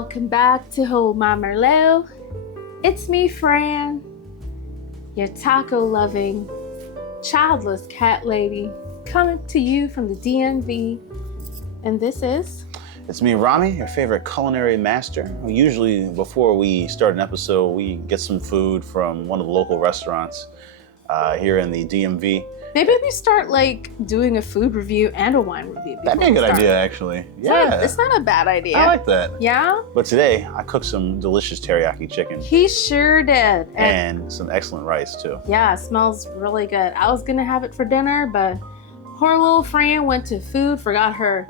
Welcome back to Hold My Merlot. It's me, Fran, your taco-loving, childless cat lady, coming to you from the DMV. And this is... It's me, Rami, your favorite culinary master. Usually, before we start an episode, we get some food from one of the local restaurants here in the DMV. Maybe we start doing a food review and a wine review. That'd be a good idea, actually. Yeah. It's not a bad idea. I like that. Yeah? But today, I cooked some delicious teriyaki chicken. He sure did. And some excellent rice, too. Yeah, it smells really good. I was going to have it for dinner, but poor little Fran went to food, forgot her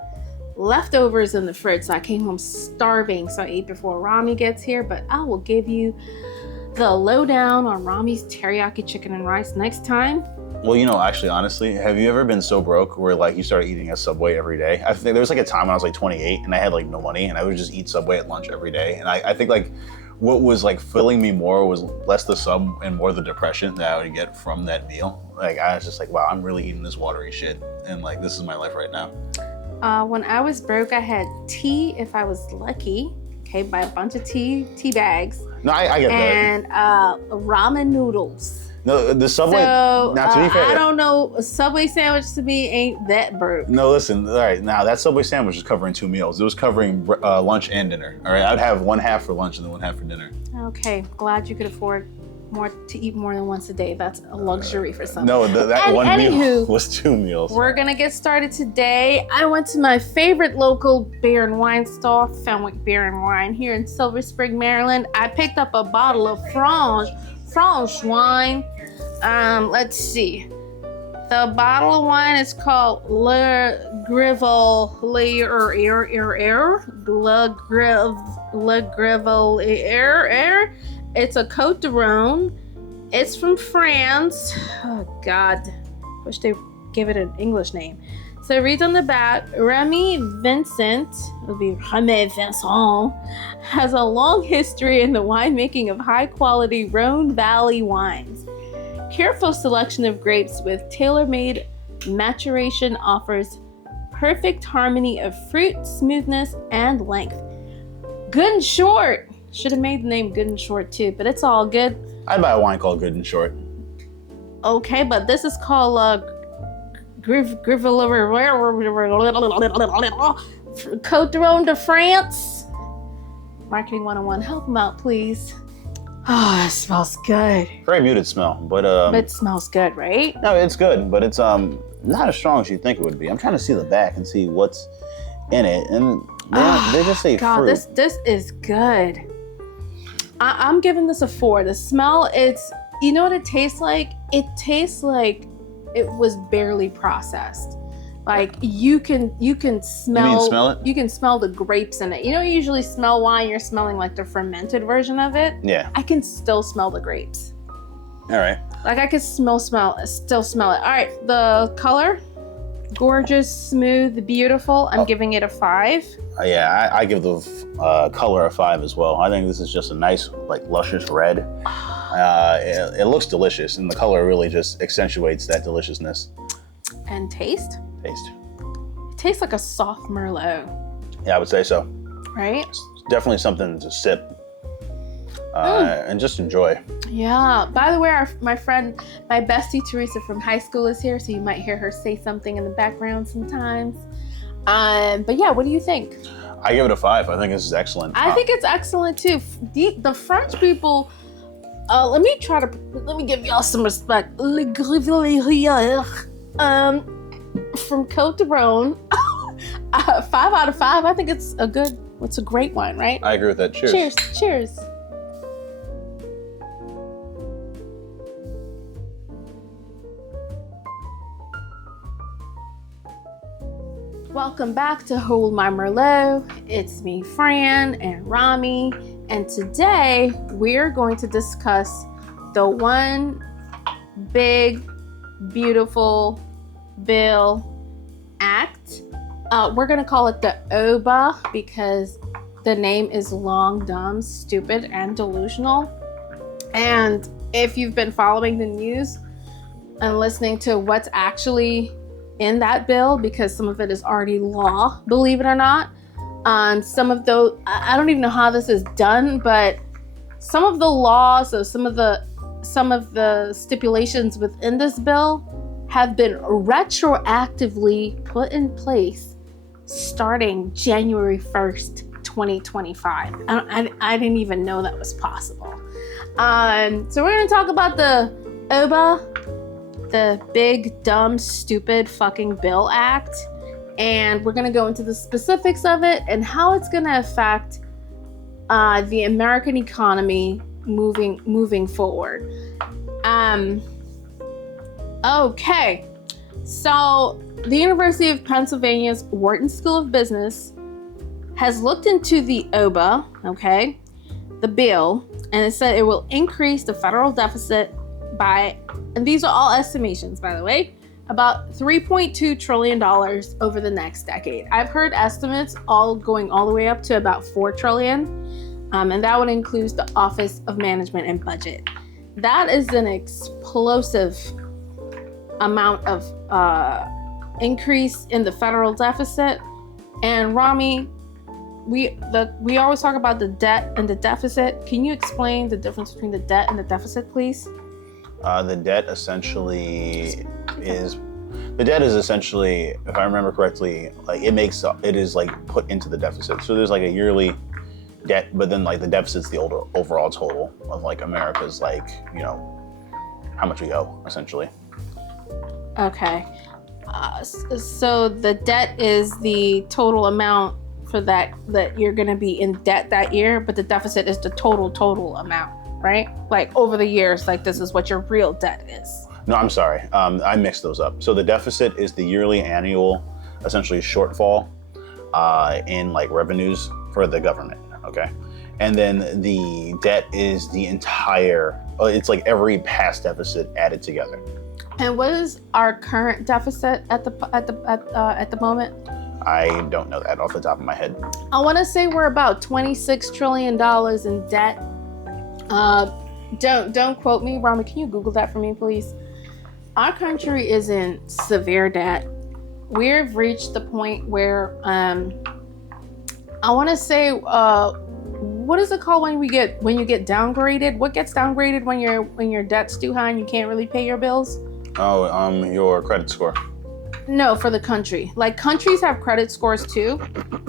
leftovers in the fridge, so I came home starving. So I ate before Rami gets here, but I will give you the lowdown on Rami's teriyaki chicken and rice next time. Well, actually, honestly, have you ever been so broke where you started eating at Subway every day? I think there was a time when I was 28 and I had no money and I would just eat Subway at lunch every day. And I think what was filling me more was less the sub and more the depression that I would get from that meal. I was just wow, I'm really eating this watery shit. And this is my life right now. When I was broke, I had tea if I was lucky. Okay, buy a bunch of tea bags. No, I get that. And ramen noodles. No, the Subway. So, now, to be fair, I don't know. A Subway sandwich to me ain't that broke. No, listen. All right, now that Subway sandwich is covering 2 meals. It was covering lunch and dinner. All right, I'd have one half for lunch and then one half for dinner. Okay, glad you could afford to eat more than once a day. That's a luxury for some. No, that one meal was 2 meals. We're gonna get started today. I went to my favorite local beer and wine store, Fenwick Beer and Wine, here in Silver Spring, Maryland. I picked up a bottle of Franche wine. Let's see. The bottle of wine is called Le Grevelier. It's a Côte de Rhône. It's from France. Oh God, wish they give it an English name. So it reads on the back, Remy Vincent, it'll be Remy Vincent, has a long history in the winemaking of high-quality Rhône Valley wines. Careful selection of grapes with tailor-made maturation offers perfect harmony of fruit, smoothness, and length. Good and short. Should have made the name Good and Short too, but it's all good. I'd buy a wine called Good and Short. Okay, but this is called Côte de Rhône de France. Marketing 101, help them out, please. Oh, it smells good. Very muted smell, but it smells good, right? No, it's good, but it's not as strong as you think it would be. I'm trying to see the back and see what's in it, and they just say God, fruit. This is good. I'm giving this a 4. The smell, you know what it tastes like? It tastes like it was barely processed. You can smell. You mean smell it? You can smell the grapes in it. You usually smell wine, you're smelling the fermented version of it. Yeah. I can still smell the grapes. All right. I can still smell it. All right, the color, gorgeous, smooth, beautiful. I'm giving it a 5. Yeah, I give the color a 5 as well. I think this is just a nice, luscious red. It looks delicious, and the color really just accentuates that deliciousness. And taste? Taste. It tastes like a soft Merlot. Yeah, I would say so. Right? It's definitely something to sip and just enjoy. Yeah. By the way, my friend, my bestie Teresa from high school is here, so you might hear her say something in the background sometimes. But yeah, what do you think? I give it a 5. I think this is excellent. I think it's excellent too. The French people, let me give y'all some respect. Le Grevelier, from Côte de Rhône, 5 out of 5. I think it's a great wine, right? I agree with that. Cheers. Cheers. Welcome back to Hold My Merlot. It's me, Fran, and Rami, and today we're going to discuss the one big, beautiful bill act. We're going to call it the OBBBA because the name is long, dumb, stupid, and delusional. And if you've been following the news and listening to what's actually in that bill, because some of it is already law, believe it or not, on some of those. I don't even know how this is done, but some of the laws or some of the stipulations within this bill have been retroactively put in place starting January 1st, 2025. I didn't even know that was possible. So we're going to talk about the OBBBA, the Big Dumb Stupid Fucking Bill Act, and we're going to go into the specifics of it and how it's going to affect the American economy moving forward. Okay, so the University of Pennsylvania's Wharton School of Business has looked into the OBBBA, okay, the bill, and it said it will increase the federal deficit by, and these are all estimations, by the way, about $3.2 trillion over the next decade. I've heard estimates going all the way up to about $4 trillion, and that would include the Office of Management and Budget. That is an explosive amount of increase in the federal deficit. And Rami, we always talk about the debt and the deficit. Can you explain the difference between the debt and the deficit, please? The debt is essentially, if I remember correctly, like it is like put into the deficit. So there's like a yearly debt, but then like the deficit's the overall total of like America's, like, you know, how much we owe essentially. Okay. So the debt is the total amount for that you're going to be in debt that year, but the deficit is the total amount, right? Like over the years, like this is what your real debt is. No, I'm sorry. I mixed those up. So the deficit is the yearly annual, essentially shortfall in like revenues for the government. Okay. And then the debt is the entire, it's like every past deficit added together. And what is our current deficit at the moment? I don't know that off the top of my head. I want to say we're about $26 trillion in debt. Don't quote me, Rama. Can you Google that for me, please? Our country is in severe debt. We've reached the point where I want to say, what is it called when you get downgraded? What gets downgraded when your debt's too high and you can't really pay your bills? Oh, your credit score. No, for the country. Like countries have credit scores too.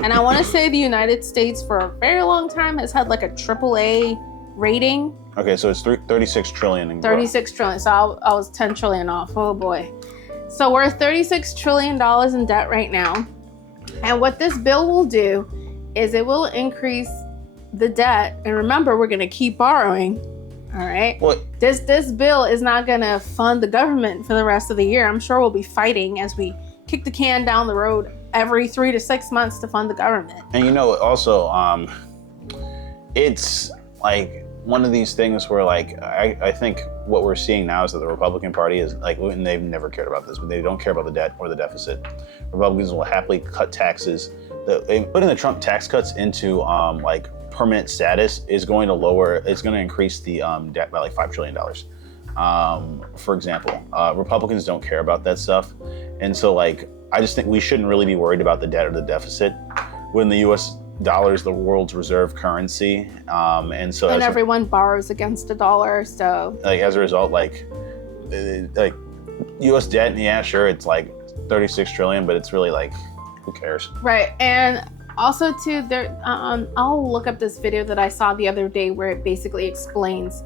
And I want to say the United States for a very long time has had like a AAA rating. Okay, so it's 36 trillion. In 36 trillion. So I was 10 trillion off. Oh boy. So we're $36 trillion in debt right now. And what this bill will do is it will increase the debt. And remember, we're going to keep borrowing. All right. What? This bill is not going to fund the government for the rest of the year. I'm sure we'll be fighting as we kick the can down the road every 3 to 6 months to fund the government. And you know, also, it's like one of these things where like I think what we're seeing now is that the Republican Party is like, and they've never cared about this, but they don't care about the debt or the deficit. Republicans will happily cut taxes. Putting the Trump tax cuts into like permanent status is going to increase the debt by like $5 trillion. For example, Republicans don't care about that stuff. And so like, I just think we shouldn't really be worried about the debt or the deficit when the US dollar is the world's reserve currency. And everyone borrows against the dollar. So like, as a result, like US debt, yeah, sure. It's like 36 trillion, but it's really like, who cares? Right. And also, too, I'll look up this video that I saw the other day where it basically explains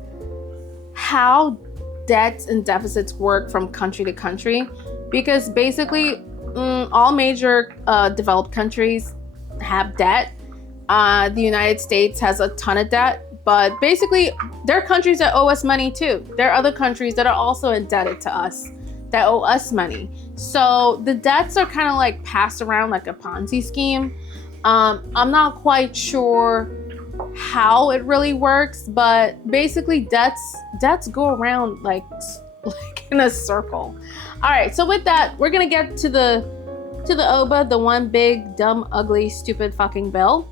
how debts and deficits work from country to country. Because basically, all major developed countries have debt. The United States has a ton of debt. But basically, there are countries that owe us money, too. There are other countries that are also indebted to us that owe us money. So the debts are kind of like passed around like a Ponzi scheme. I'm not quite sure how it really works, but basically debts go around like in a circle. All right, so with that, we're gonna get to the OBBBA, the one big, dumb, ugly, stupid fucking bill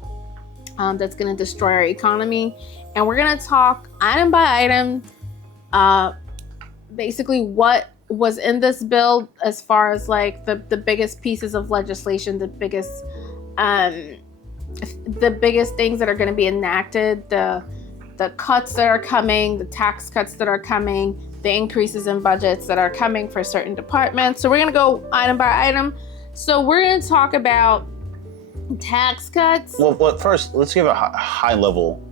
that's gonna destroy our economy, and we're gonna talk item by item, basically what was in this bill as far as like the biggest pieces of legislation, the biggest the biggest things that are going to be enacted, the cuts that are coming, the tax cuts that are coming, the increases in budgets that are coming for certain departments. So we're going to go item by item. So we're going to talk about tax cuts. Well, but first, let's give a high level,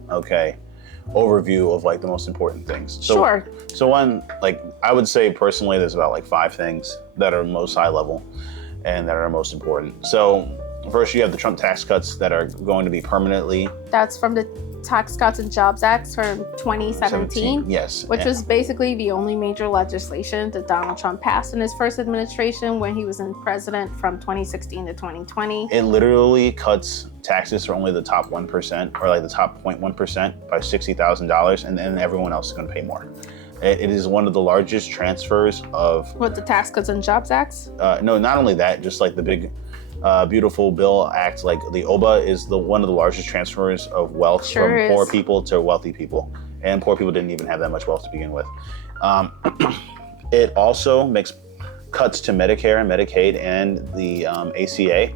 overview of like the most important things. So, Sure. So one, like I would say personally, there's about like 5 things that are most high level and that are most important. So first, you have the Trump tax cuts that are going to be permanently. That's from the Tax Cuts and Jobs Act from 2017. Yes. Which was basically the only major legislation that Donald Trump passed in his first administration when he was in president from 2016 to 2020. It literally cuts taxes for only the top 1% or like the top 0.1% by $60,000, and then everyone else is going to pay more. It is one of the largest transfers of... What, the Tax Cuts and Jobs Acts? No, not only that, just like the big... beautiful bill act, like the OBBBA is one of the largest transfers of wealth from poor people to wealthy people, and poor people didn't even have that much wealth to begin with. It also makes cuts to Medicare and Medicaid and the ACA.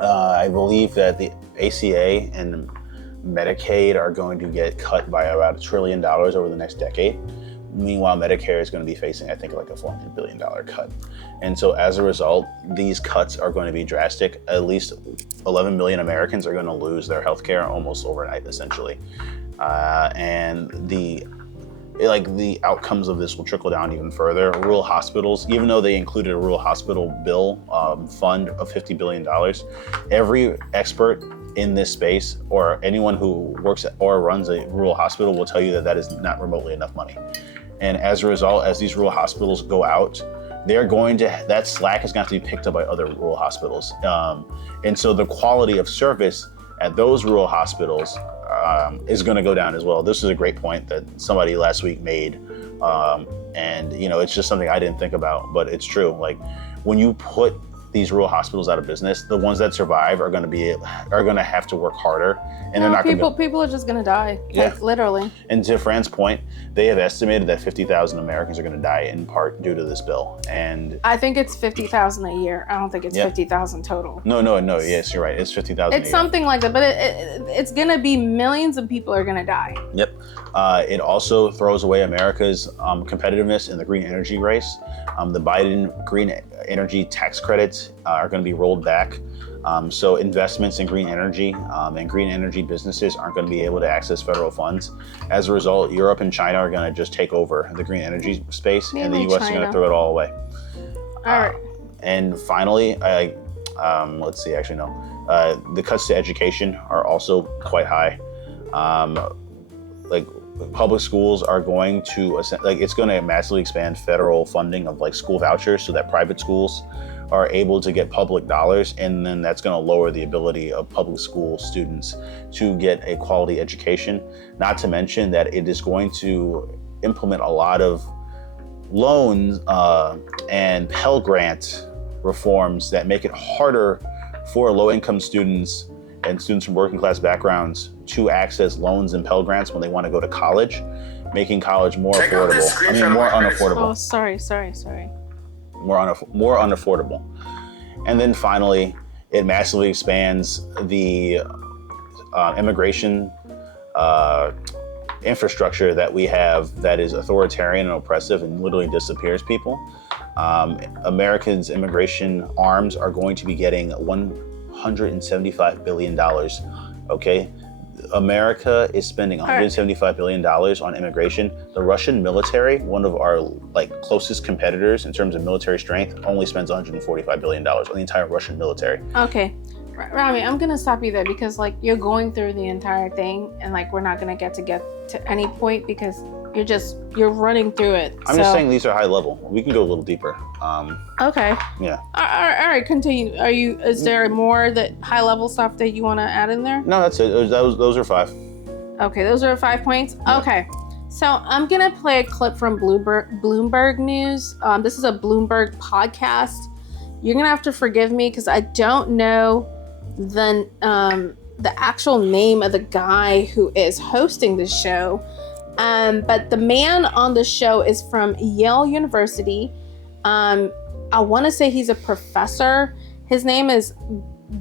I believe that the ACA and Medicaid are going to get cut by about $1 trillion over the next decade. Meanwhile, Medicare is going to be facing, I think, like a $400 billion cut. And so as a result, these cuts are going to be drastic. At least 11 million Americans are going to lose their health care almost overnight, essentially. And the outcomes of this will trickle down even further. Rural hospitals, even though they included a rural hospital bill fund of $50 billion, every expert in this space or anyone who works or runs a rural hospital will tell you that that is not remotely enough money. And as a result, as these rural hospitals go out, that slack is going to have to be picked up by other rural hospitals. And so the quality of service at those rural hospitals is going to go down as well. This is a great point that somebody last week made. And, it's just something I didn't think about, but it's true. Like when you put these rural hospitals out of business, the ones that survive are going to have to work harder, and they're not people are just going to die. Yeah. Like, literally. And to Fran's point, they have estimated that 50,000 Americans are going to die in part due to this bill. And I think it's 50,000 a year. I don't think it's 50,000 total. No. Yes, you're right. It's 50,000. It's something like that, but it's going to be millions of people are going to die. Yep. It also throws away America's competitiveness in the green energy race. The Biden green energy tax credits are going to be rolled back. So investments in green energy and green energy businesses aren't going to be able to access federal funds. As a result, Europe and China are going to just take over the green energy space, and the U.S. is going to throw it all away. All right. And finally, let's see, actually, no. The cuts to education are also quite high. Public schools are going to, it's going to massively expand federal funding of like school vouchers so that private schools are able to get public dollars, and then that's going to lower the ability of public school students to get a quality education. Not to mention that it is going to implement a lot of loans and Pell Grant reforms that make it harder for low-income students and students from working class backgrounds to access loans and Pell Grants when they want to go to college, making college more affordable. More unaffordable. Oh, sorry. More unaffordable. And then finally, it massively expands the immigration infrastructure that we have that is authoritarian and oppressive and literally disappears people. Americans' immigration arms are going to be getting $175 billion, okay? America is spending $175 billion on immigration. The Russian military, one of our closest competitors in terms of military strength, only spends $145 billion on the entire Russian military. Okay. Rami, I'm going to stop you there because you're going through the entire thing and we're not going to get to any point because you're running through it. I'm just saying these are high level. We can go a little deeper. Okay. Yeah. All right, continue. Is there more high level stuff that you want to add in there? No, that's it. Those are 5. Okay, those are 5 points. Yeah. Okay. So I'm going to play a clip from Bloomberg News. This is a Bloomberg podcast. You're going to have to forgive me because I don't know the actual name of the guy who is hosting the show. But the man on the show is from Yale University. I want to say he's a professor. His name is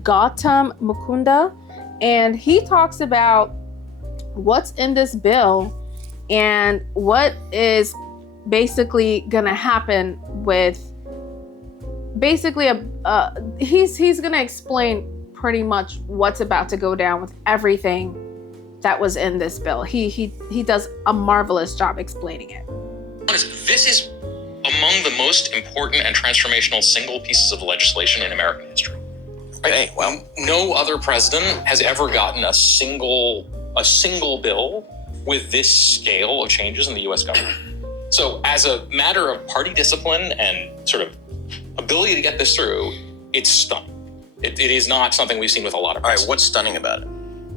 Gautam Mukunda, and he talks about what's in this bill and what is basically gonna happen with basically he's gonna explain pretty much what's about to go down with everything that was in this bill. He does a marvelous job explaining it. This is among the most important and transformational single pieces of legislation in American history. Right? Hey, well, no other president has ever gotten a single bill with this scale of changes in the U.S. government. So, as a matter of party discipline and sort of ability to get this through, it's stunning. It is not something we've seen with a lot of presidents. All right, what's stunning about it?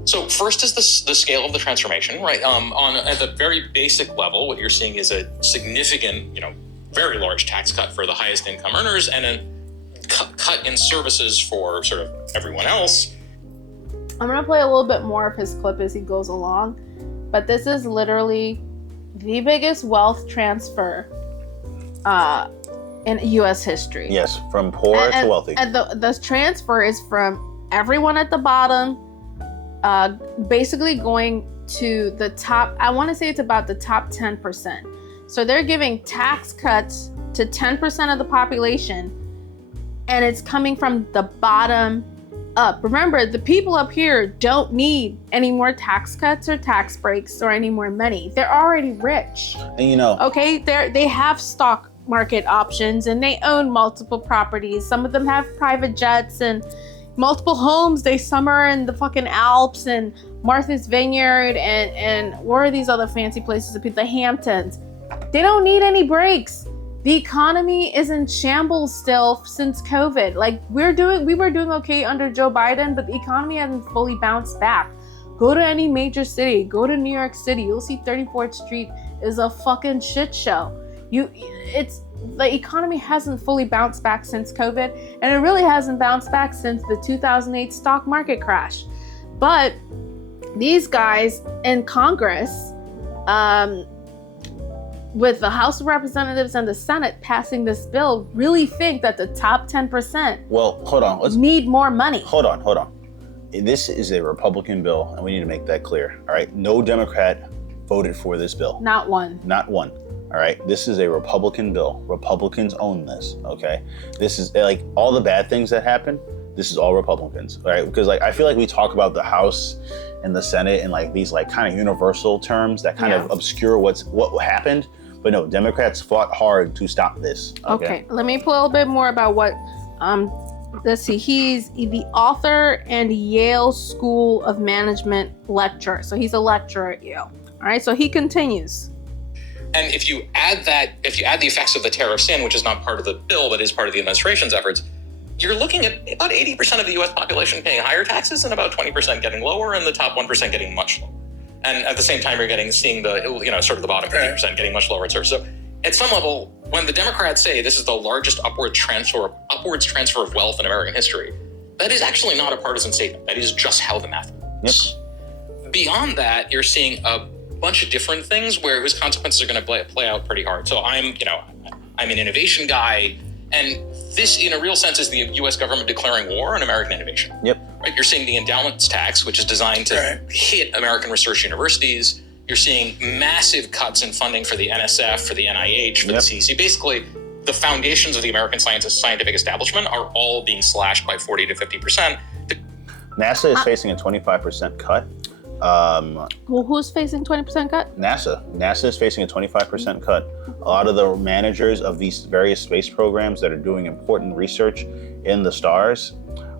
So first is the scale of the transformation, right? At the very basic level, what you're seeing is a significant, very large tax cut for the highest income earners and a cut in services for sort of everyone else. I'm going to play a little bit more of his clip as he goes along, but this is literally the biggest wealth transfer in U.S. history. Yes, from poor to wealthy. And the transfer is from everyone at the bottom, basically going to the top. I want to say it's about the top 10%. So they're giving tax cuts to 10% of the population, and it's coming from the bottom up. Remember, the people up here don't need any more tax cuts or tax breaks or any more money. They're already rich. And okay, they have stock market options and they own multiple properties. Some of them have private jets and multiple homes. They summer in the fucking Alps and Martha's Vineyard and where are these other fancy places? The Hamptons. They don't need any breaks. The economy is in shambles still since COVID. Like we were doing okay under Joe Biden, but the economy hasn't fully bounced back. Go to any major city, go to New York City, you'll see 34th Street is a fucking shit show. The economy hasn't fully bounced back since COVID, and it really hasn't bounced back since the 2008 stock market crash. But these guys in Congress, with the House of Representatives and the Senate passing this bill, really think that the top 10% hold on. Need more money. Hold on. This is a Republican bill, and we need to make that clear. All right, no Democrat voted for this bill. Not one. All right, this is a Republican bill. Republicans own this, okay? This is like all the bad things that happen, this is all Republicans, all right? Because I feel like we talk about the House and the Senate in these kind of universal terms that kind of obscure what happened. But no, Democrats fought hard to stop this. Okay, let me pull a little bit more about what, let's see, he's the author and Yale School of Management lecturer. So he's a lecturer at Yale. All right, so he continues. And if you add the effects of the tariffs in, which is not part of the bill, but is part of the administration's efforts, you're looking at about 80% of the U.S. population paying higher taxes and about 20% getting lower, and the top 1% getting much lower. And at the same time, you're seeing the, sort of the bottom 50% getting much lower. So at some level, when the Democrats say this is the largest upwards transfer of wealth in American history, that is actually not a partisan statement. That is just how the math works. Yep. Beyond that, you're seeing a bunch of different things whose consequences are going to play out pretty hard. So I'm an innovation guy, and this, in a real sense, is the U.S. government declaring war on American innovation. Yep. Right, you're seeing the endowments tax, which is designed to hit American research universities. You're seeing massive cuts in funding for the NSF, for the NIH, for the CDC. Basically, the foundations of the American scientific establishment are all being slashed by 40 to 50%. NASA is facing a 25% cut. Well, who's facing 20% cut? NASA is facing a 25% cut. A lot of the managers of these various space programs that are doing important research in the stars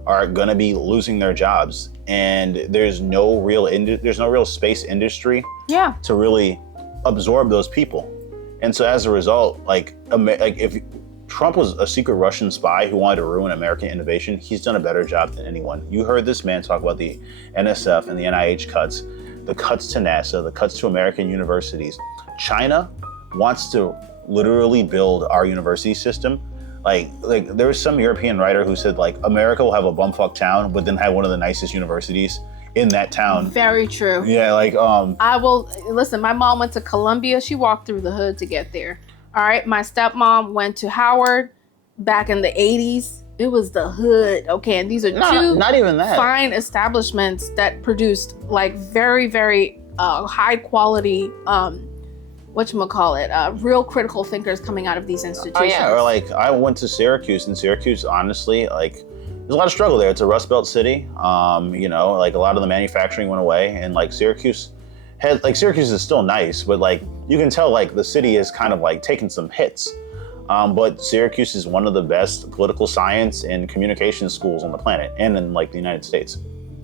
are going to be losing their jobs, and there's no real space industry to really absorb those people. And so as a result, if Trump was a secret Russian spy who wanted to ruin American innovation, he's done a better job than anyone. You heard this man talk about the NSF and the NIH cuts, the cuts to NASA, the cuts to American universities. China wants to literally build our university system. There was some European writer who said America will have a bumfuck town, but then have one of the nicest universities in that town. Very true. Yeah, I will listen. My mom went to Columbia. She walked through the hood to get there. All right, my stepmom went to Howard back in the 80s. It was the hood. Okay, and these are two not even that. fine establishments that produced like very, very high quality, real critical thinkers coming out of these institutions. Oh yeah, or like I went to Syracuse, and Syracuse, honestly, like there's a lot of struggle there. It's a Rust Belt city. Like a lot of the manufacturing went away, and like Syracuse is still nice, but like you can tell like the city is kind of like taking some hits. But Syracuse is one of the best political science and communication schools on the planet, and in like the United States.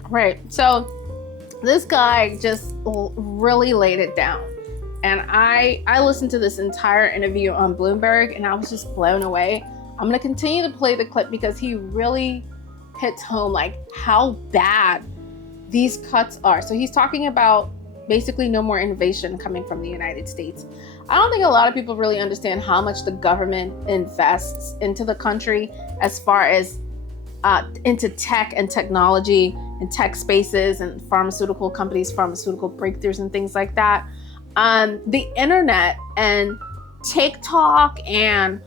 Right. So this guy just really laid it down. And I listened to this entire interview on Bloomberg, and I was just blown away. I'm going to continue to play the clip because he really hits home like how bad these cuts are. So he's talking about basically no more innovation coming from the United States. I don't think a lot of people really understand how much the government invests into the country as far as into tech and technology and tech spaces and pharmaceutical companies, pharmaceutical breakthroughs and things like that. The internet and TikTok and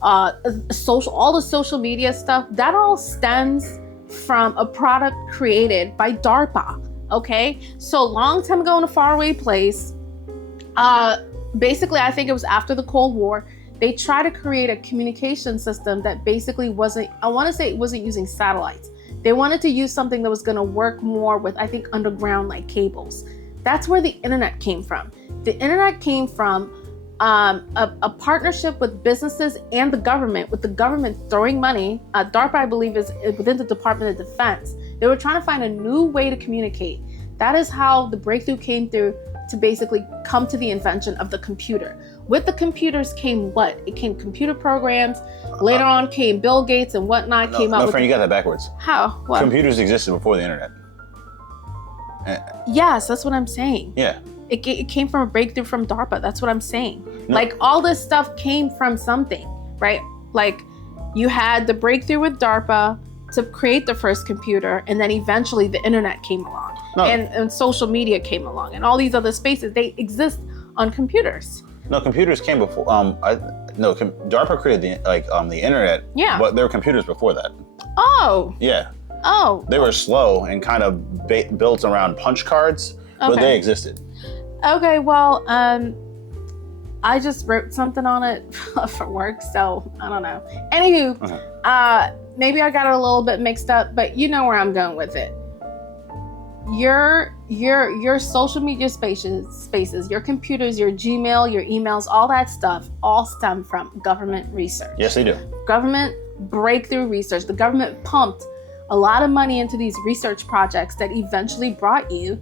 all the social media stuff, that all stems from a product created by DARPA. Okay, so long time ago in a faraway place, basically I think it was after the Cold War, they tried to create a communication system that basically wasn't using satellites. They wanted to use something that was going to work more with, I think, underground like cables. That's where the internet came from. The internet came from a partnership with businesses and the government, with the government throwing money. DARPA, I believe, is within the Department of Defense. They were trying to find a new way to communicate. That is how the breakthrough came through to basically come to the invention of the computer. With the computers came what? It came computer programs. Later on came Bill Gates and whatnot. No, friend, you got that backwards. How? What? Computers existed before the internet. Yes, that's what I'm saying. Yeah. It came from a breakthrough from DARPA. That's what I'm saying. No. Like all this stuff came from something, right? Like you had the breakthrough with DARPA to create the first computer, and then eventually the internet came along, and social media came along, and all these other spaces, they exist on computers. No, computers came before. DARPA created the internet. Yeah. But there were computers before that. Oh. Yeah. Oh. They were slow and kind of built around punch cards, but they existed. Okay, well, I just wrote something on it for work, so I don't know. Anywho, maybe I got it a little bit mixed up, but you know where I'm going with it. Your social media spaces, your computers, your Gmail, your emails, all that stuff, all stem from government research. Yes, they do. Government breakthrough research. The government pumped a lot of money into these research projects that eventually brought you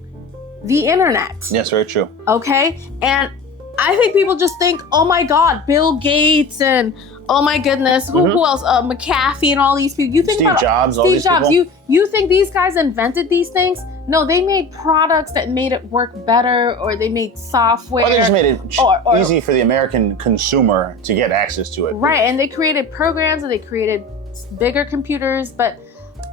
the internet. Yes, very true. Okay? And I think people just think, oh my God, Bill Gates and oh my goodness, who else? McAfee and all these people. You think Steve Jobs, all these people? You think these guys invented these things? No, they made products that made it work better, or they made software. Or they just made it easy for the American consumer to get access to it. Right, and they created programs and they created bigger computers, but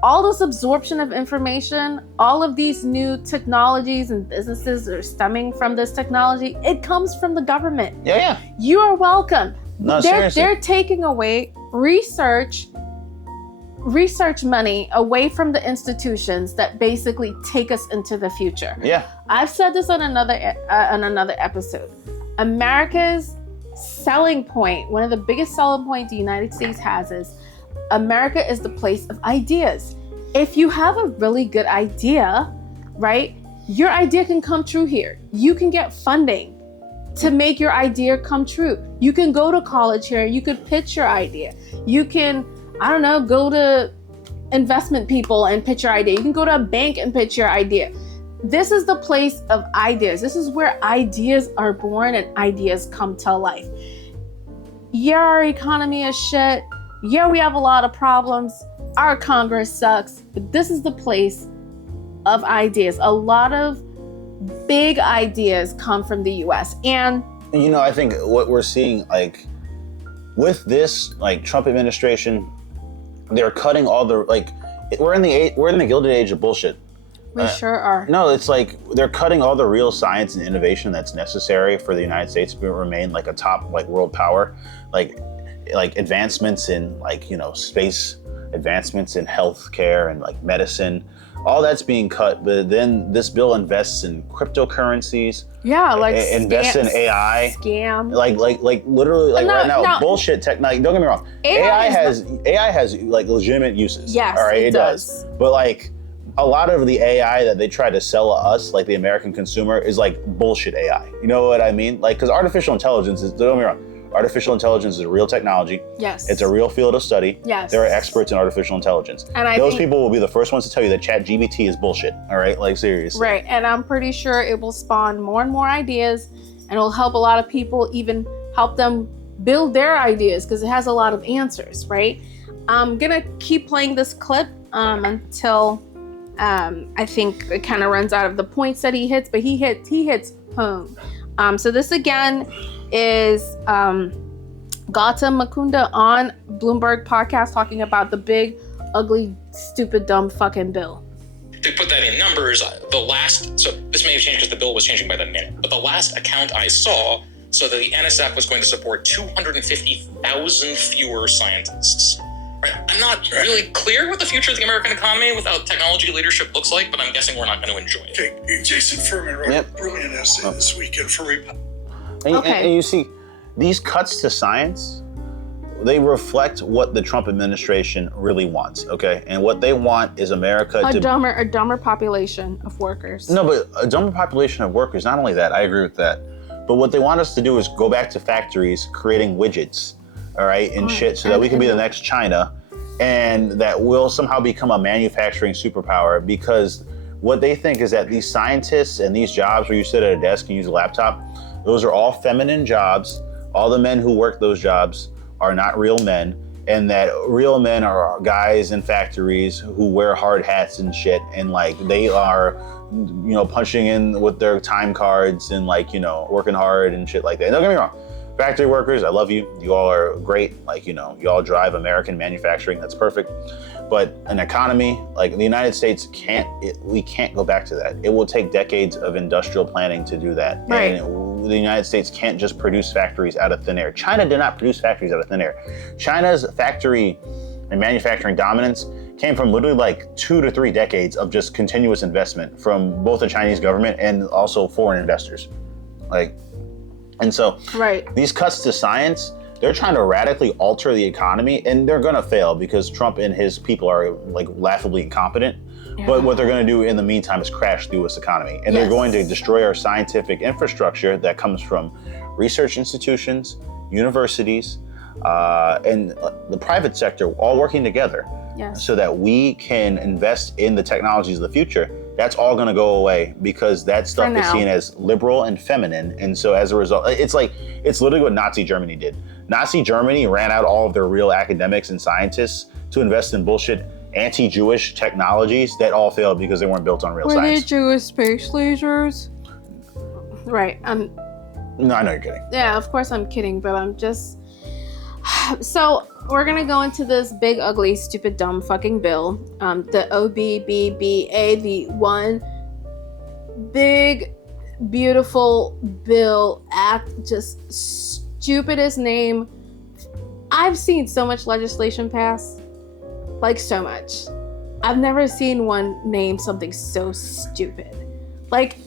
all this absorption of information, all of these new technologies and businesses are stemming from this technology. It comes from the government. Yeah. You are welcome. No, seriously. They're taking away research money away from the institutions that basically take us into the future. Yeah. I've said this on another episode. America's selling point, one of the biggest selling points the United States has is America is the place of ideas. If you have a really good idea, right, your idea can come true here. You can get funding to make your idea come true. You can go to college here. You could pitch your idea. You can, go to investment people and pitch your idea. You can go to a bank and pitch your idea. This is the place of ideas. This is where ideas are born and ideas come to life. Yeah, our economy is shit. Yeah, we have a lot of problems. Our Congress sucks, but this is the place of ideas. A lot of big ideas come from the US. And I think what we're seeing, like with this, like Trump administration, they're cutting all the we're in the Gilded Age of bullshit. We sure are. No, it's like they're cutting all the real science and innovation that's necessary for the United States to remain like a top world power. Like advancements in space advancements in healthcare and like medicine. All that's being cut, but then this bill invests in cryptocurrencies. Yeah, like invests in AI. Scam. Like literally, like right now, no. bullshit tech. Like, don't get me wrong. AI has like legitimate uses. Yes, all right, it does. But like a lot of the AI that they try to sell us, like the American consumer, is like bullshit AI. You know what I mean? Like, because artificial intelligence is, don't get me wrong. Artificial intelligence is a real technology. Yes. It's a real field of study. Yes. There are experts in artificial intelligence. And those people will be the first ones to tell you that ChatGPT is bullshit. All right, like seriously. Right, and I'm pretty sure it will spawn more and more ideas, and it'll help a lot of people, even help them build their ideas because it has a lot of answers. Right. I'm gonna keep playing this clip until I think it kind of runs out of the points that he hits, but he hits home. So this again is Gautam Mukunda on Bloomberg podcast talking about the big, ugly, stupid, dumb fucking bill. To put that in numbers, so this may have changed because the bill was changing by the minute, but the last account I saw, so that the NSF was going to support 250,000 fewer scientists. Right. I'm not really clear what the future of the American economy without technology leadership looks like, but I'm guessing we're not going to enjoy it. Okay, Jason Furman wrote a brilliant essay this weekend for And you see, these cuts to science, they reflect what the Trump administration really wants, okay? And what they want is America a dumber population of workers. No, but a dumber population of workers, not only that, I agree with that, but what they want us to do is go back to factories creating widgets, all right, and shit, so that we can be the next China, and that we'll somehow become a manufacturing superpower, because what they think is that these scientists and these jobs where you sit at a desk and use a laptop, those are all feminine jobs. All the men who work those jobs are not real men, and that real men are guys in factories who wear hard hats and shit, and like they are, you know, punching in with their time cards and like, you know, working hard and shit like that. Don't get me wrong. Factory workers, I love you. You all are great. Like, you know, you all drive American manufacturing. That's perfect. But an economy like the United States we can't go back to that. It will take decades of industrial planning to do that. Right. And the United States can't just produce factories out of thin air. China did not produce factories out of thin air. China's factory and manufacturing dominance came from literally like 2 to 3 decades of just continuous investment from both the Chinese government and also foreign investors. And so these cuts to science, they're trying to radically alter the economy, and they're going to fail because Trump and his people are like laughably incompetent. Yeah. But what they're going to do in the meantime is crash the U.S. economy. And they're going to destroy our scientific infrastructure that comes from research institutions, universities, and the private sector all working together so that we can invest in the technologies of the future. That's all going to go away because that stuff is seen as liberal and feminine. And so as a result, it's literally what Nazi Germany did. Nazi Germany ran out all of their real academics and scientists to invest in bullshit anti-Jewish technologies that all failed because they weren't built on real science. Were they Jewish space lasers? Right. No, I know you're kidding. Yeah, of course I'm kidding, but I'm just... So we're gonna go into this big, ugly, stupid, dumb fucking bill. The OBBBA, the one big, beautiful bill act, just stupidest name. I've seen so much legislation pass, like so much. I've never seen one name something so stupid. Like,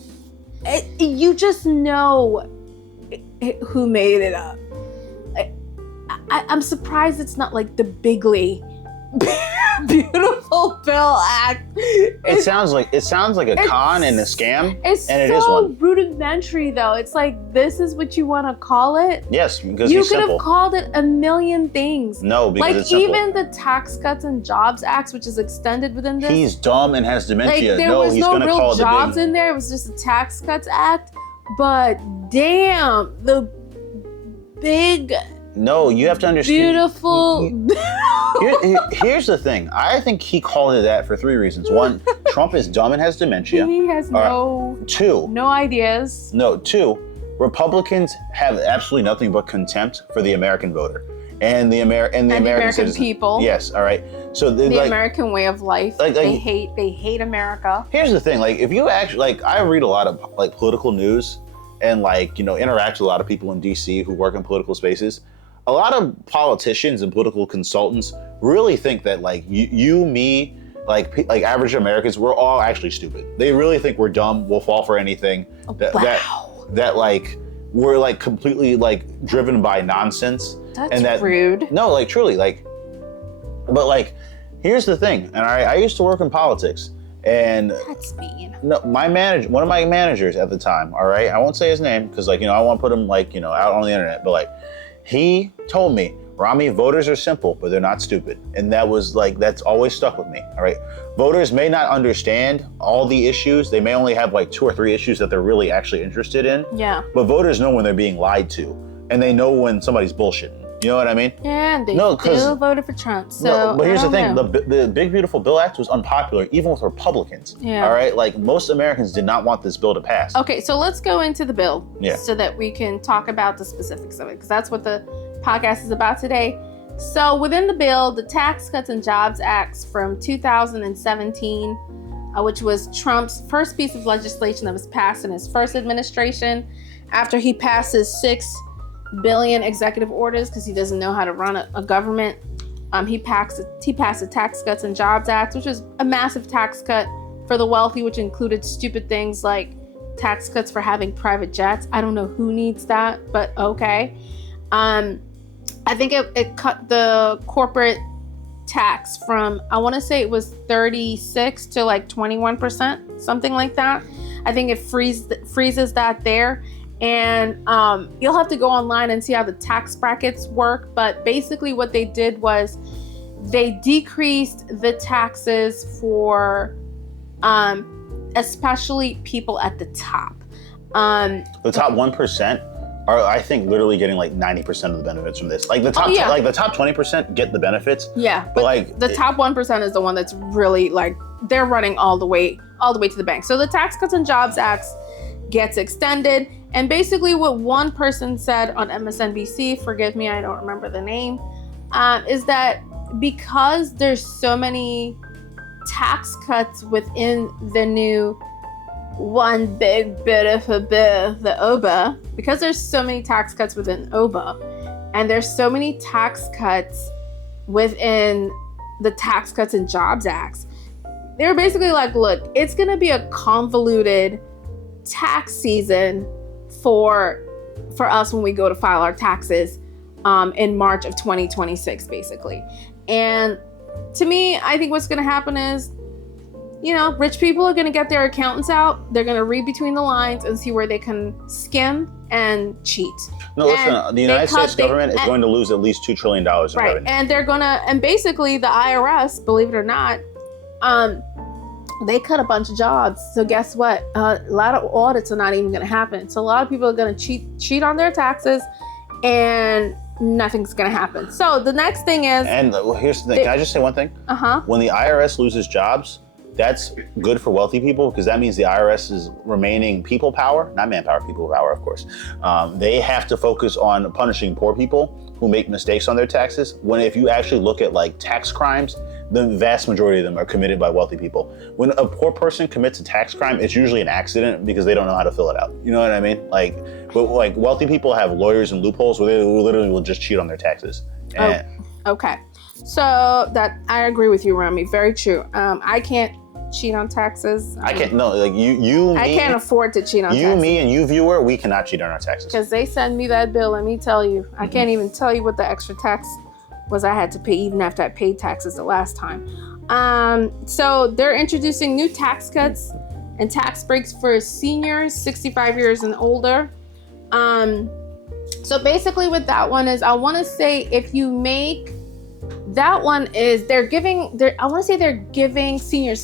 you just know who made it up. I'm surprised it's not like the bigly beautiful bill act. It sounds like a con and a scam. It's and so it is one. rudimentary though. It's like, this is what you want to call it? Yes, because you he's could simple. have called it a million things. No, because like it's simple. even the Tax Cuts and Jobs Act, which is extended within this. He's dumb and has dementia. Like, there was he's no gonna real call it jobs the big... in there. It was just a Tax Cuts Act. But damn, the big... No, you have to understand. Beautiful. Here's the thing. I think he called it that for 3 reasons. 1, Trump is dumb and has dementia. He has no 2, no ideas. No, 2, Republicans have absolutely nothing but contempt for the American voter and the American citizen. People. Yes, all right. So the American way of life. They hate America. Here's the thing. Like, if you actually I read a lot of like political news and interact with a lot of people in DC who work in political spaces. a lot of politicians and political consultants really think that like me, like average Americans, we're all actually stupid. They really think we're dumb. We'll fall for anything. That like we're like completely like driven by nonsense. That's rude. No, like truly, like, but like, here's the thing. And I used to work in politics, and that's mean. No, one of my managers at the time. All right, I won't say his name because like I won't put him like out on the internet, but like he told me, Rami, voters are simple, but they're not stupid. And that was like, that's always stuck with me, all right? Voters may not understand all the issues. They may only have like 2 or 3 issues that they're really actually interested in. Yeah. But voters know when they're being lied to, and they know when somebody's bullshitting. You know what I mean? Yeah, they still voted for Trump. So but here's the thing, the Big Beautiful Bill Act was unpopular, even with Republicans. Yeah. All right, like most Americans did not want this bill to pass. Okay, so let's go into the bill, yeah, so that we can talk about the specifics of it, because that's what the podcast is about today. So within the bill, the Tax Cuts and Jobs Act from 2017, which was Trump's first piece of legislation that was passed in his first administration, after he passed his 6 billion executive orders because he doesn't know how to run a government. He passed the Tax Cuts and Jobs Act, which was a massive tax cut for the wealthy, which included stupid things like tax cuts for having private jets. I don't know who needs that, but okay. I think it cut the corporate tax from, I want to say it was 36 to like 21%, something like that. I think it freezes that there. And you'll have to go online and see how the tax brackets work. But basically what they did was they decreased the taxes for especially people at the top. The top 1% are, I think, literally getting like 90% of the benefits from this. Like the top, like the top 20% get the benefits. Yeah, but like the top 1% is the one that's really like, they're running all the way to the bank. So the Tax Cuts and Jobs Act gets extended. And basically what one person said on MSNBC, forgive me, I don't remember the name, is that because there's so many tax cuts within the new one big beautiful bill, the OBBBA, because there's so many tax cuts within OBBBA, and there's so many tax cuts within the Tax Cuts and Jobs Act, they were basically like, look, it's going to be a convoluted tax season for us when we go to file our taxes in March of 2026, basically. And to me, I think what's going to happen is, rich people are going to get their accountants out. They're going to read between the lines and see where they can skim and cheat. No, listen, the United States government is going to lose at least $2 trillion in revenue. And they're going to, and basically the IRS, believe it or not, they cut a bunch of jobs. So guess what? A lot of audits are not even going to happen. So a lot of people are going to cheat on their taxes, and nothing's going to happen. So the next thing is... And here's the thing. Can I just say one thing? When the IRS loses jobs, that's good for wealthy people, because that means the IRS is remaining people power, not manpower, people power, of course. They have to focus on punishing poor people who make mistakes on their taxes. If you actually look at like tax crimes, the vast majority of them are committed by wealthy people. When a poor person commits a tax crime, it's usually an accident because they don't know how to fill it out. You know what I mean? But wealthy people have lawyers and loopholes where they literally will just cheat on their taxes. Okay. So that, I agree with you, Rami. Very true. I can't cheat on taxes. I can't, no, like you, me. I can't afford to cheat on taxes. You, me, and you, viewer, we cannot cheat on our taxes. Because they send me that bill, let me tell you. I can't even tell you what the extra tax was I had to pay, even after I paid taxes the last time. So they're introducing new tax cuts and tax breaks for seniors 65 years and older. So basically what that one is, I want to say if you make, that one is, they're giving seniors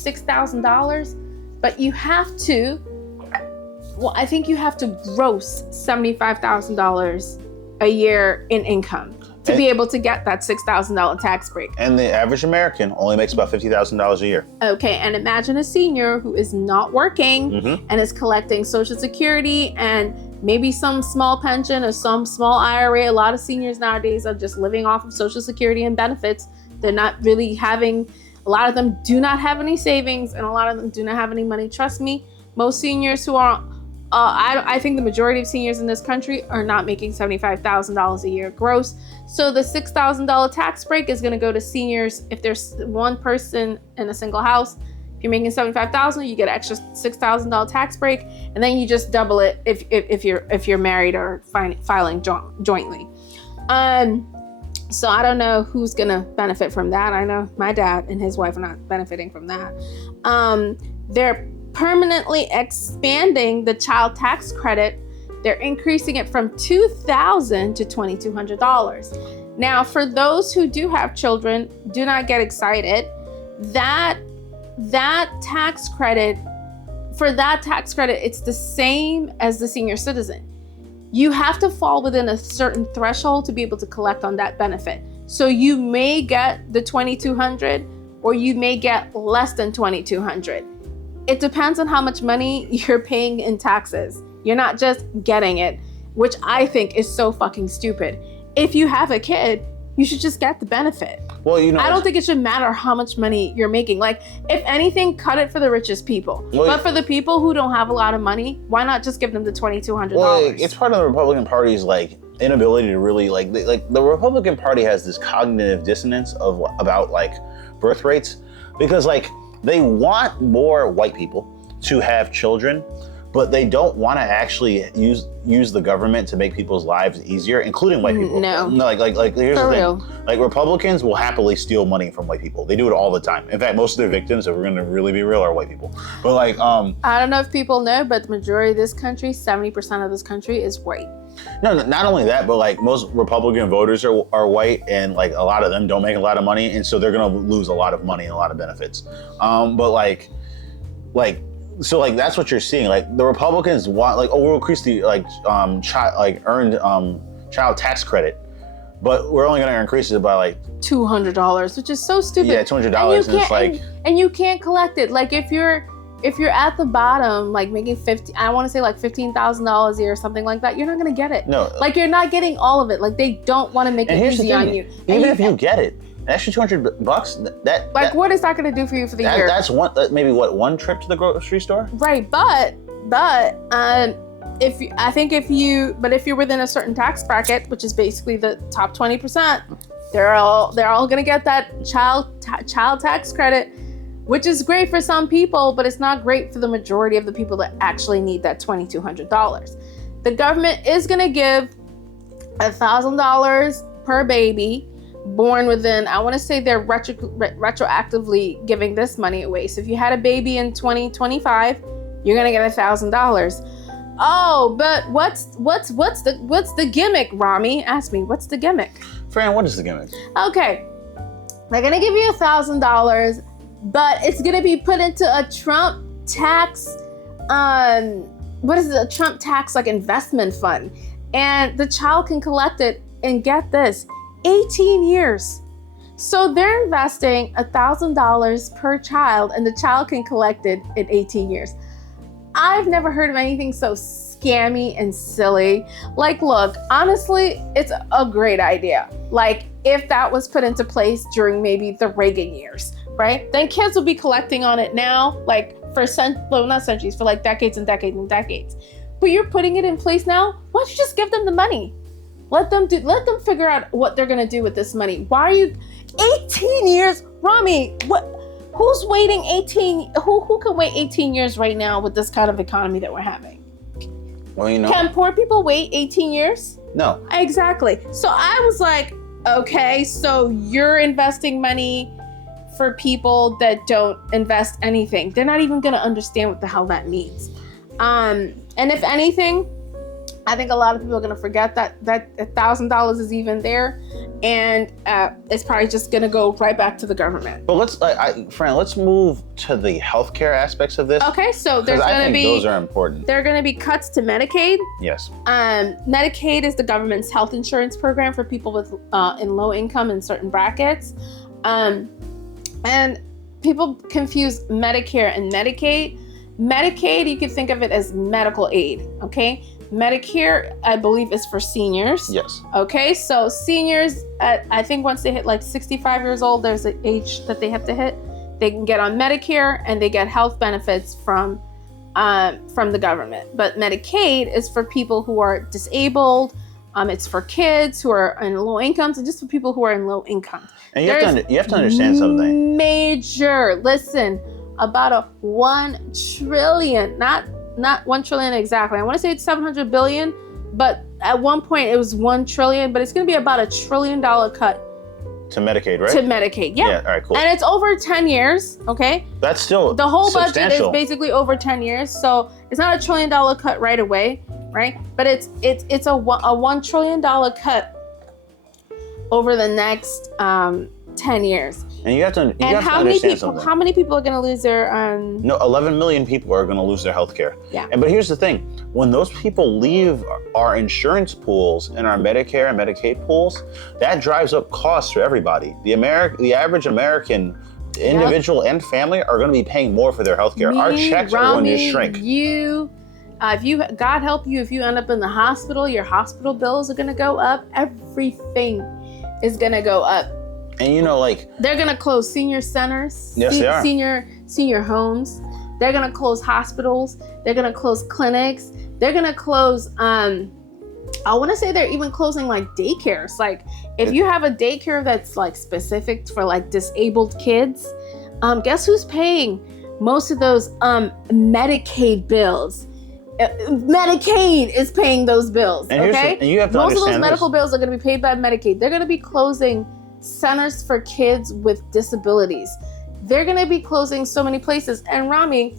$6,000, but you have to, I think you have to gross $75,000 a year in income to be able to get that $6,000 tax break. And the average American only makes about $50,000 a year. Okay, and imagine a senior who is not working and is collecting Social Security and maybe some small pension or some small IRA. A lot of seniors nowadays are just living off of Social Security and benefits. They're not really having, a lot of them do not have any savings, and a lot of them do not have any money. Trust me, most seniors who are I think the majority of seniors in this country are not making $75,000 a year gross. So the $6,000 tax break is going to go to seniors. If there's one person in a single house, if you're making $75,000, you get an extra $6,000 tax break, and then you just double it if you're married or filing jointly. So I don't know who's going to benefit from that. I know my dad and his wife are not benefiting from that. They're permanently expanding the child tax credit. They're increasing it from $2,000 to $2,200. Now, for those who do have children, do not get excited. That tax credit, it's the same as the senior citizen. You have to fall within a certain threshold to be able to collect on that benefit. So you may get the $2,200 or you may get less than $2,200. It depends on how much money you're paying in taxes. You're not just getting it, which I think is so fucking stupid. If you have a kid, you should just get the benefit. Well, I don't think it should matter how much money you're making. Like, if anything, cut it for the richest people. But for the people who don't have a lot of money, why not just give them the $2,200? Well, it's part of the Republican Party's inability to really the Republican Party has this cognitive dissonance about birth rates, because they want more white people to have children, but they don't want to actually use the government to make people's lives easier, including white people. No. Here's For the real. thing. Republicans will happily steal money from white people. They do it all the time. In fact, most of their victims, if we're going to really be real, are white people. But I don't know if people know, but the majority of this country, 70% of this country is white. No, not only that, but most Republican voters are white, and a lot of them don't make a lot of money, and so they're gonna lose a lot of money and a lot of benefits. So that's what you're seeing. The Republicans want we'll increase the earned child tax credit, but we're only gonna increase it by $200, which is so stupid. Yeah, $200, and it's and you can't collect it. If you're at the bottom, making $15,000 a year or something like that, you're not gonna get it. No. You're not getting all of it. They don't want to make it easy on you. Even if you get it, an extra $200, what is that gonna do for you for the year? That's one trip to the grocery store. Right, but if you're within a certain tax bracket, which is basically the top 20%, they're all gonna get that child tax credit, which is great for some people, but it's not great for the majority of the people that actually need that $2,200. The government is going to give $1,000 per baby born within, I want to say they're retroactively giving this money away. So if you had a baby in 2025, you're going to get $1,000. Oh, but what's the gimmick, Rami? Ask me, what's the gimmick? Fran, what is the gimmick? Okay, they're going to give you $1,000, but it's going to be put into a Trump tax, a Trump tax investment fund. And the child can collect it, and get this, 18 years. So they're investing $1,000 per child, and the child can collect it in 18 years. I've never heard of anything so scammy and silly. Look, honestly, it's a great idea. If that was put into place during maybe the Reagan years, right? Then kids will be collecting on it now, not centuries, for decades and decades and decades. But you're putting it in place now. Why don't you just give them the money? Let them figure out what they're gonna do with this money. Why are you 18 years? Rami, who's waiting 18? Who can wait 18 years right now with this kind of economy that we're having? Well, Can poor people wait 18 years? No. Exactly. So I was like, okay, so you're investing money for people that don't invest anything. They're not even gonna understand what the hell that means. And if anything, I think a lot of people are gonna forget that $1,000 is even there, and it's probably just gonna go right back to the government. But let's move to the healthcare aspects of this. Okay, so those are important. There are gonna be cuts to Medicaid. Yes. Medicaid is the government's health insurance program for people with in low income in certain brackets. And people confuse Medicare and Medicaid. Medicaid, you can think of it as medical aid, okay? Medicare, I believe, is for seniors. Yes. Okay, so seniors, I think once they hit 65 years old, there's an age that they have to hit. They can get on Medicare, and they get health benefits from from the government. But Medicaid is for people who are disabled. It's for kids who are in low incomes, and just for people who are in low income. And you have to understand something. Listen, about a 1 trillion, not 1 trillion exactly. I want to say it's 700 billion, but at one point it was 1 trillion, but it's going to be about $1 trillion cut to Medicaid, right? To Medicaid, yeah. All right, cool. And it's over 10 years, okay? That's still the whole budget substantial. is basically over 10 years, so it's not $1 trillion cut right away, right? But it's a $1 trillion cut over the next 10 years. And you have to understand something. How many people are going to lose their? No, 11 million people are going to lose their health care. Yeah. But here's the thing: when those people leave our insurance pools and our Medicare and Medicaid pools, that drives up costs for everybody. The average American, individual and family, are going to be paying more for their health care. Our checks are going to shrink. If God help you, if you end up in the hospital, your hospital bills are going to go up. Everything is going to go up. And they're gonna close senior centers, yes, they are. senior homes. They're gonna close hospitals. They're gonna close clinics. They're gonna close. I want to say they're even closing like daycares. Like if you have a daycare that's like specific for like disabled kids, guess who's paying most of those Medicaid bills? Medicaid is paying those bills. Okay, and you have to most of those understand medical bills are going to be paid by Medicaid. They're going to be closing centers for kids with disabilities. They're going to be closing so many places. And Rami,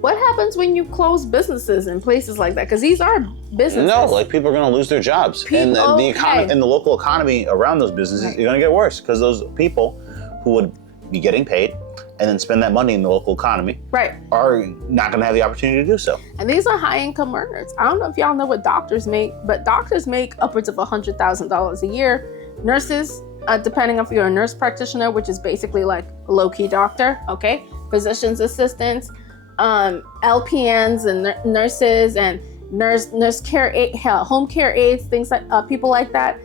what happens when you close businesses in places like that? Because these are businesses. No, like people are going to lose their jobs, and the economy and the local economy around those businesses is going to get worse because those people who would be getting paid and then spend that money in the local economy are not going to have the opportunity to do so. And these are high-income earners. I don't know if y'all know what doctors make, but doctors make upwards of $100,000 a year. Nurses, depending if you're a nurse practitioner, which is basically like a low-key doctor, okay? Physician's assistants, LPNs and nurses and nurse care aid, home care aides, things like people like that.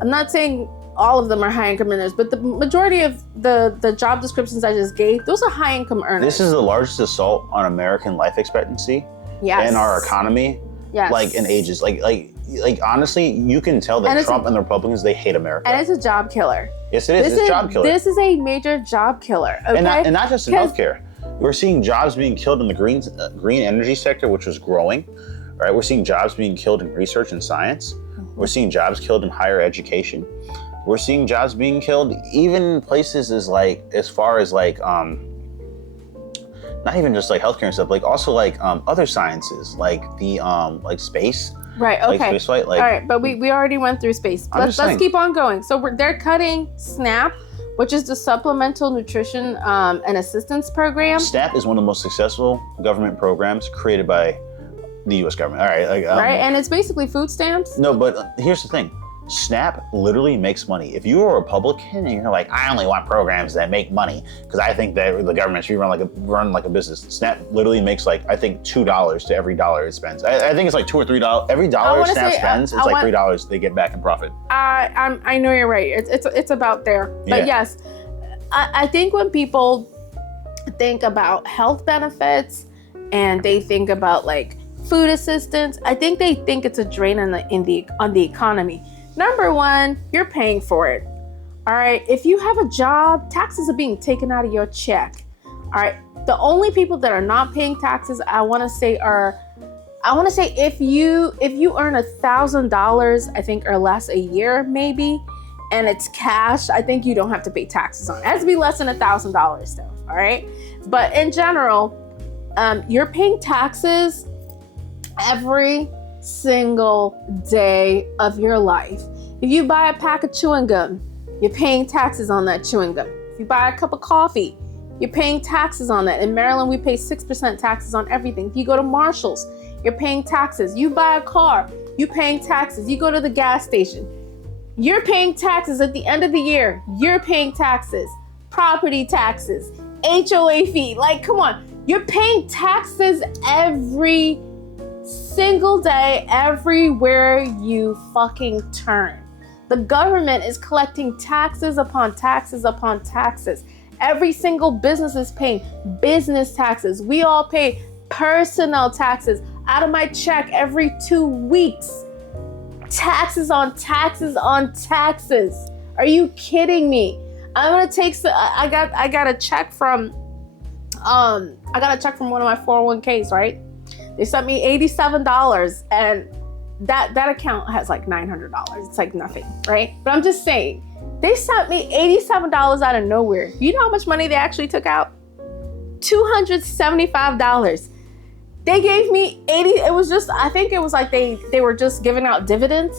I'm not saying all of them are high-income earners, but the majority of the job descriptions I just gave, those are high-income earners. This is the largest assault on American life expectancy and our economy, like in ages. Like honestly, you can tell that Trump and the Republicans, they hate America. And it's a job killer. Yes, it is. It's a job killer. This is a major job killer. Okay? And not just in healthcare. We're seeing jobs being killed in the green energy sector, which was growing. Right? We're seeing jobs being killed in research and science. Mm-hmm. We're seeing jobs killed in higher education. We're seeing jobs being killed even in places as far as like not even just like healthcare and stuff, like also like other sciences, like the like space. Right. Okay. Like spaceflight. Like, all right, but we already went through space. Let's keep on going. So they're cutting SNAP, which is the Supplemental Nutrition and Assistance Program. SNAP is one of the most successful government programs created by the U.S. government. All right. Right, and it's basically food stamps. No, but here's the thing. SNAP literally makes money. If you're a Republican and you're like, I only want programs that make money because I think that the government should run like a business. SNAP literally makes like, I think $2 to every dollar it spends. I think it's like $2 or $3. Every dollar SNAP spends, it's like $3 they get back in profit. I know you're right. It's about there. But yes, I think when people think about health benefits and they think about like food assistance, I think they think it's a drain on the economy. Number one, you're paying for it. All right. If you have a job, taxes are being taken out of your check. All right. The only people that are not paying taxes, I want to say if you earn $1,000, I think, or less a year, maybe, and it's cash, I think you don't have to pay taxes on it. It has to be less than $1,000 though. All right. But in general, you're paying taxes every single day of your life. If you buy a pack of chewing gum, you're paying taxes on that chewing gum. If you buy a cup of coffee, you're paying taxes on that. In Maryland, we pay 6% taxes on everything. If you go to Marshall's, you're paying taxes. You buy a car, you're paying taxes. You go to the gas station, you're paying taxes. At the end of the year, you're paying taxes, property taxes, HOA fee. Like, come on, you're paying taxes every single day, everywhere you fucking turn. The government is collecting taxes upon taxes upon taxes. Every single business is paying business taxes. We all pay Personal taxes out of my check every 2 weeks. Taxes on taxes on taxes. Are you kidding me? I'm gonna take. I got a check from. I got a check from one of my 401ks. Right? They sent me $87, and that account has like $900. It's like nothing, right? But I'm just saying, they sent me $87 out of nowhere. You know how much money they actually took out? $275. They gave me it was just, I think it was like they were just giving out dividends.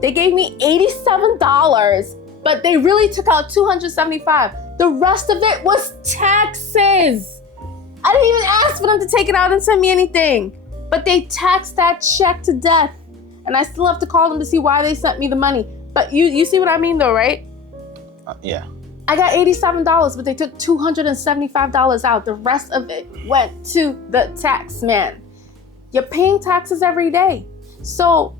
They gave me $87, but they really took out $275. The rest of it was taxes. I didn't even ask for them to take it out and send me anything, but they taxed that check to death. And I still have to call them to see why they sent me the money. But you see what I mean though, right? Yeah. I got $87, but they took $275 out. The rest of it went to the tax man. You're paying taxes every day. So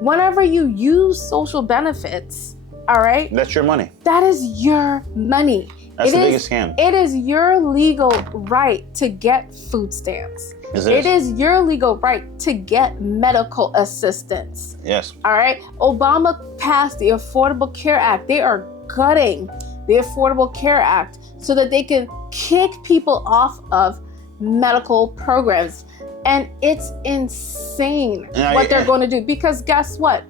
whenever you use social benefits, all right? That's your money. That is your money. That's the biggest scam. It is your legal right to get food stamps. It is your legal right to get medical assistance. Yes. All right? Obama passed the Affordable Care Act. They are gutting the Affordable Care Act so that they can kick people off of medical programs. And it's insane what they're going to do, because guess what?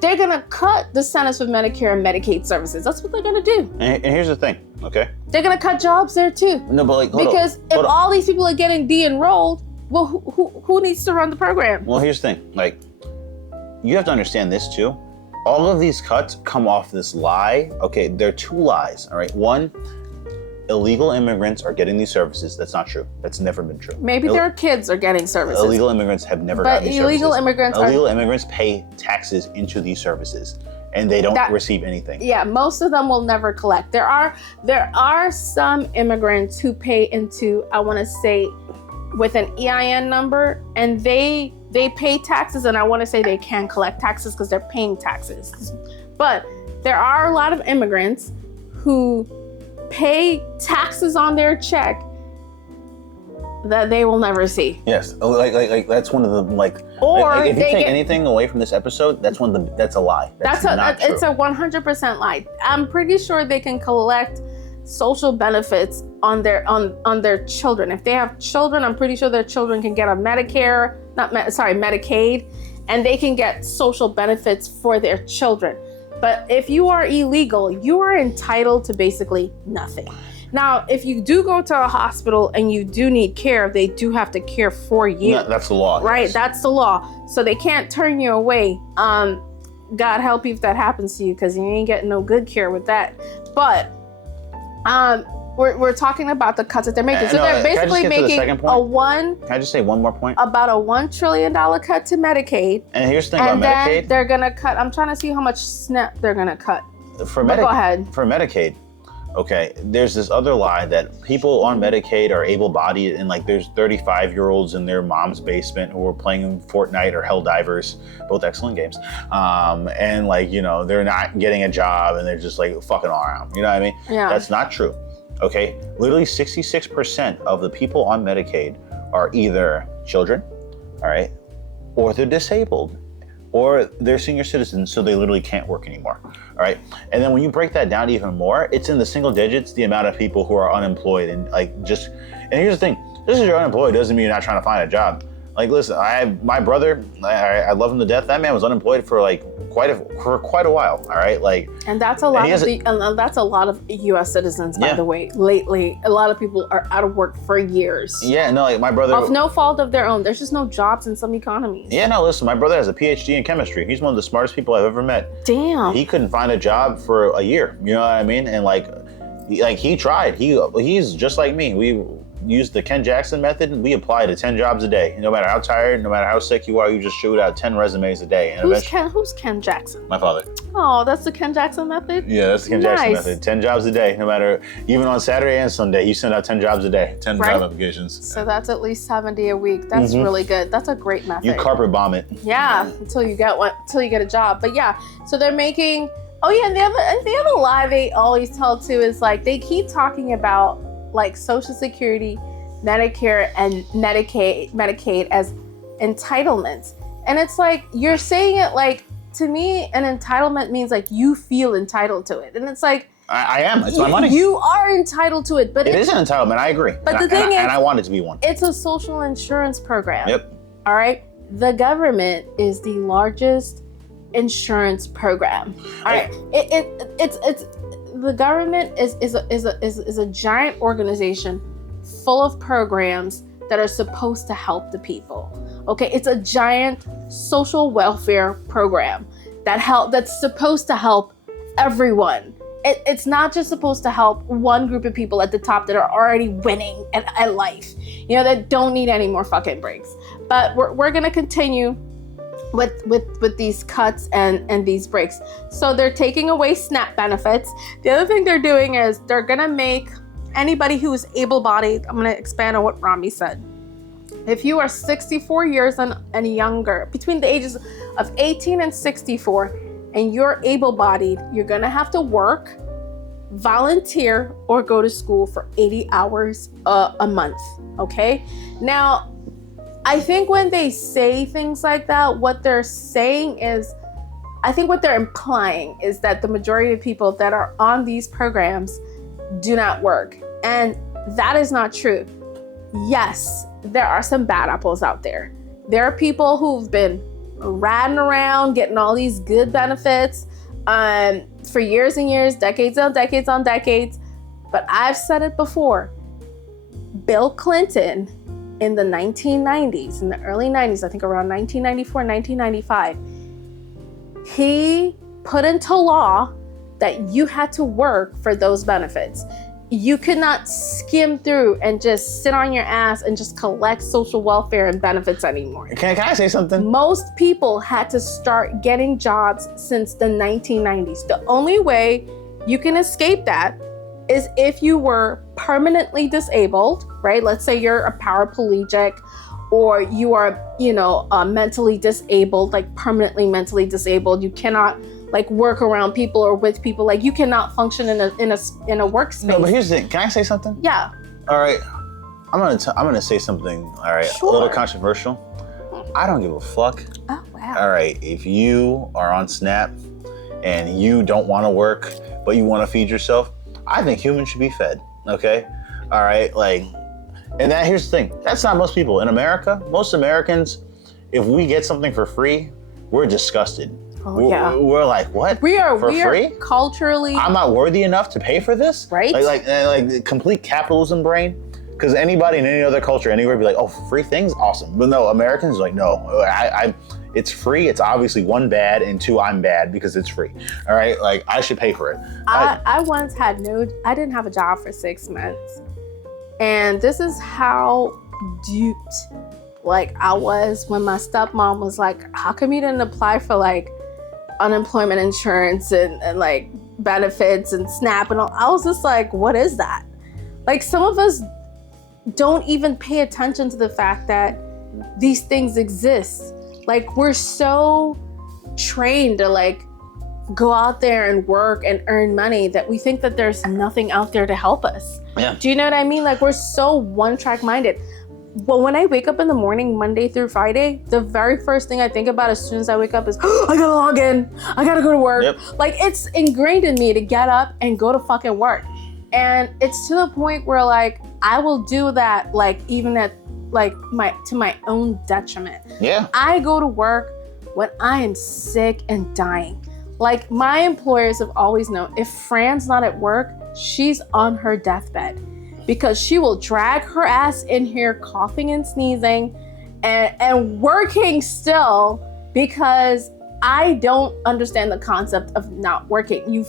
They're going to cut the Centers for Medicare and Medicaid Services. That's what they're going to do. And here's the thing, okay? They're going to cut jobs there too. No, but like, because if all these people are getting de-enrolled, well, who needs to run the program? Well, here's the thing. Like, you have to understand this too. All of these cuts come off this lie. Okay, there are two lies, all right? One, illegal immigrants are getting these services. That's not true. That's never been true. Maybe their kids are getting services. Illegal immigrants have never gotten these services. Illegal immigrants pay taxes into these services, and they don't receive anything. Yeah, most of them will never collect. There are some immigrants who pay into, I want to say, with an EIN number, and they pay taxes, and I want to say they can collect taxes because they're paying taxes. But there are a lot of immigrants who pay taxes on their check that they will never see. Yes, like that's one of the Or if you take anything away from this episode, that's a lie. That's not true. It's a 100% lie. I'm pretty sure they can collect social benefits on their children. If they have children, I'm pretty sure their children can get a Medicaid, and they can get social benefits for their children. But if you are illegal, you are entitled to basically nothing. Now, if you do go to a hospital and you do need care, they do have to care for you. No, that's the law. Right, yes. That's the law. So they can't turn you away. God help you if that happens to you, because you ain't getting no good care with that. But we're talking about the cuts that they're making. So they're basically making Can I just say one more point? About a $1 trillion cut to Medicaid. And here's the thing about Medicaid. And then they're gonna cut. I'm trying to see how much SNP they're gonna cut. Go ahead. For Medicaid, okay, there's this other lie that people on Medicaid are able-bodied, and like there's 35-year-olds in their mom's basement who are playing Fortnite or Helldivers, both excellent games, and like, you know, they're not getting a job and they're just like fucking around. You know what I mean? Yeah. That's not true. Okay, literally 66% of the people on Medicaid are either children, all right, or they're disabled, or they're senior citizens, so they literally can't work anymore, all right? And then when you break that down even more, it's in the single digits, the amount of people who are unemployed and and here's the thing, just because you're unemployed doesn't mean you're not trying to find a job. Like, listen, my brother, I love him to death. That man was unemployed for quite a while. All right, and that's a lot that's a lot of U.S. citizens, by the way. Lately, a lot of people are out of work for years. Yeah, no, like my brother, of no fault of their own. There's just no jobs in some economies. Yeah, no, listen, my brother has a PhD in chemistry. He's one of the smartest people I've ever met. Damn. He couldn't find a job for a year. You know what I mean? And he tried. He's just like me. We used the Ken Jackson method, and we apply to 10 jobs a day. No matter how tired, no matter how sick you are, you just shoot out 10 resumes a day. And who's Ken Jackson? My father. Oh, that's the Ken Jackson method? Yeah, that's the Ken Jackson method. 10 jobs a day, no matter, even on Saturday and Sunday, you send out 10 jobs a day, 10 job applications. So that's at least 70 a week. That's really good. That's a great method. You carpet bomb it. Yeah, until you get a job. But yeah, so they're making, and the other lie they always tell too is they keep talking about Social Security, Medicare and Medicaid as entitlements. And it's like, you're saying it like, to me, an entitlement means like you feel entitled to it. And it's like, I am. It's my money. You are entitled to it, but it is an entitlement. I agree. But the thing is, and I want it to be one. It's a social insurance program. Yep. All right. The government is the largest insurance program. All right. It's the government is a giant organization full of programs that are supposed to help the people. Okay, it's a giant social welfare program that's supposed to help everyone. It's not just supposed to help one group of people at the top that are already winning at life, that don't need any more fucking breaks. But we're gonna continue with these cuts and these breaks. So they're taking away SNAP benefits. The other thing they're doing is they're gonna make anybody who is able-bodied, I'm gonna expand on what Rami said. If you are 64 years and younger, between the ages of 18 and 64, and you're able-bodied, you're gonna have to work, volunteer, or go to school for 80 hours a month, okay? Now, I think when they say things like that, what they're saying is, I think what they're implying is that the majority of people that are on these programs do not work. And that is not true. Yes, there are some bad apples out there. There are people who've been ratting around, getting all these good benefits for years and years, decades on decades on decades. But I've said it before, Bill Clinton in the 1990s, in the early 90s, I think around 1994, 1995, he put into law that you had to work for those benefits. You could not skim through and just sit on your ass and just collect social welfare and benefits anymore. Can I say something? Most people had to start getting jobs since the 1990s. The only way you can escape that is if you were permanently disabled, right? Let's say you're a paraplegic, or you are, mentally disabled, like permanently mentally disabled. You cannot work around people or with people. Like you cannot function in a workspace. No, but here's the thing. Can I say something? Yeah. All right. I'm gonna say something. All right. Sure. A little controversial. I don't give a fuck. Oh wow. All right. If you are on SNAP and you don't want to work but you want to feed yourself, I think humans should be fed. Okay. All right. And here's the thing. That's not most people in America. Most Americans, if we get something for free, we're disgusted. Oh, yeah. We're like, what? We are free? Culturally. I'm not worthy enough to pay for this? Right. Like complete capitalism brain. Because anybody in any other culture anywhere would be like, oh, free things? Awesome. But no, Americans are like, no, it's free. It's obviously one, bad, and two, I'm bad because it's free. All right. Like I should pay for it. I once I didn't have a job for 6 months. And this is how duped I was when my stepmom was like, how come you didn't apply for unemployment insurance and benefits and SNAP and all? I was just like, what is that? Some of us don't even pay attention to the fact that these things exist. We're so trained to go out there and work and earn money that we think that there's nothing out there to help us. Yeah. Do you know what I mean? We're so one-track minded. Well, when I wake up in the morning, Monday through Friday, the very first thing I think about as soon as I wake up is, I gotta log in. I gotta go to work. Yep. It's ingrained in me to get up and go to fucking work. And it's to the point where I will do that even at to my own detriment. Yeah. I go to work when I am sick and dying. My employers have always known, if Fran's not at work, she's on her deathbed. Because she will drag her ass in here coughing and sneezing and working still, because I don't understand the concept of not working.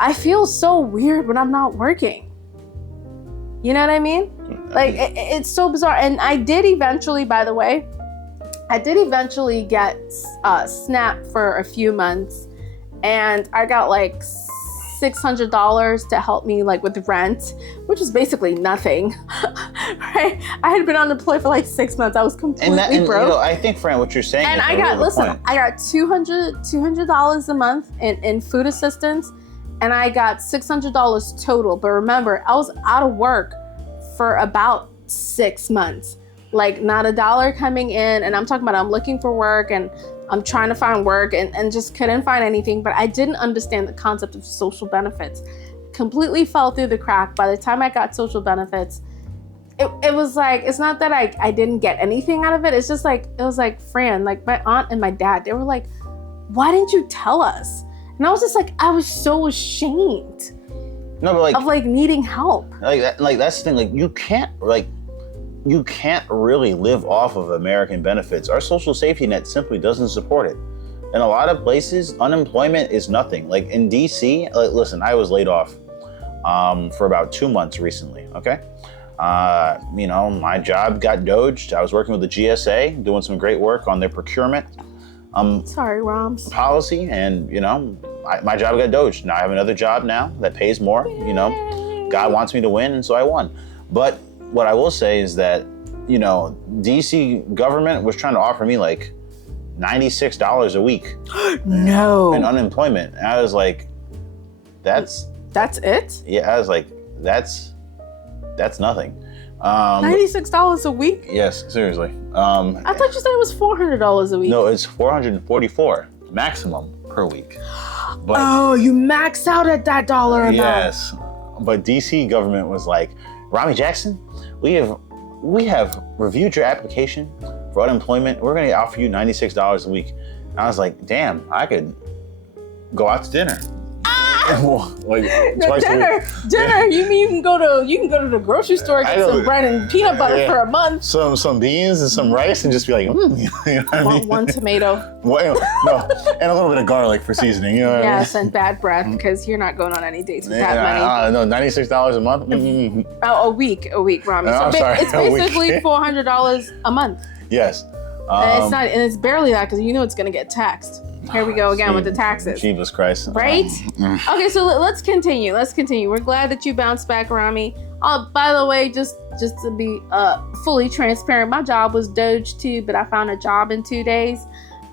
I feel so weird when I'm not working. You know what I mean? It's so bizarre. And I did eventually, by the way, get SNAP for a few months, and I got $600 to help me with rent, which is basically nothing. Right? I had been unemployed for 6 months. I was completely broke. I think, Fran, what you're saying. And I got $200 a month in food assistance, and I got $600 total. But remember, I was out of work for about 6 months. Like not a dollar coming in. And I'm talking about I'm looking for work and I'm trying to find work and just couldn't find anything. But I didn't understand the concept of social benefits. Completely fell through the crack. By the time I got social benefits, it was like, it's not that I didn't get anything out of it. It's just like, it was like, Fran, like my aunt and my dad, they were like, why didn't you tell us? And I was just like, I was so ashamed of like needing help. Like that's the thing. Like you can't really live off of American benefits. Our social safety net simply doesn't support it. In a lot of places, unemployment is nothing. Like in DC, listen, I was laid off for about 2 months recently. Okay. My job got doged. I was working with the GSA, doing some great work on their procurement policy, and my job got doged. Now I have another job now that pays more. God wants me to win, and so I won. But what I will say is that DC government was trying to offer me like $96 a week. No. In unemployment, and I was like, that's it? Yeah, I was like, that's nothing. $96 a week? Yes, seriously. I thought you said it was $400 a week. No, it's $444 maximum per week. But, you max out at that dollar amount. Yes, but DC government was like, Rami Jackson, we have reviewed your application for unemployment. We're going to offer you $96 a week. And I was like, damn, I could go out to dinner. Like twice a week. Dinner. You mean you can go to the grocery store, get some bread and peanut butter for a month. Some beans and some rice, and just be like, you know what I mean? One tomato. No, and a little bit of garlic for seasoning. You know what yes, I mean? And bad breath because you're not going on any dates with that money. No, $96 a month. Mm-hmm. Oh, a week, Rami. No, I'm sorry. It's basically $400 a month. Yes. And it's not, and it's barely that because it's going to get taxed. Here we go again with the taxes. Jesus Christ. Right? Okay, so let's continue. We're glad that you bounced back, Rami. By the way, just to be fully transparent, my job was doged too, but I found a job in 2 days.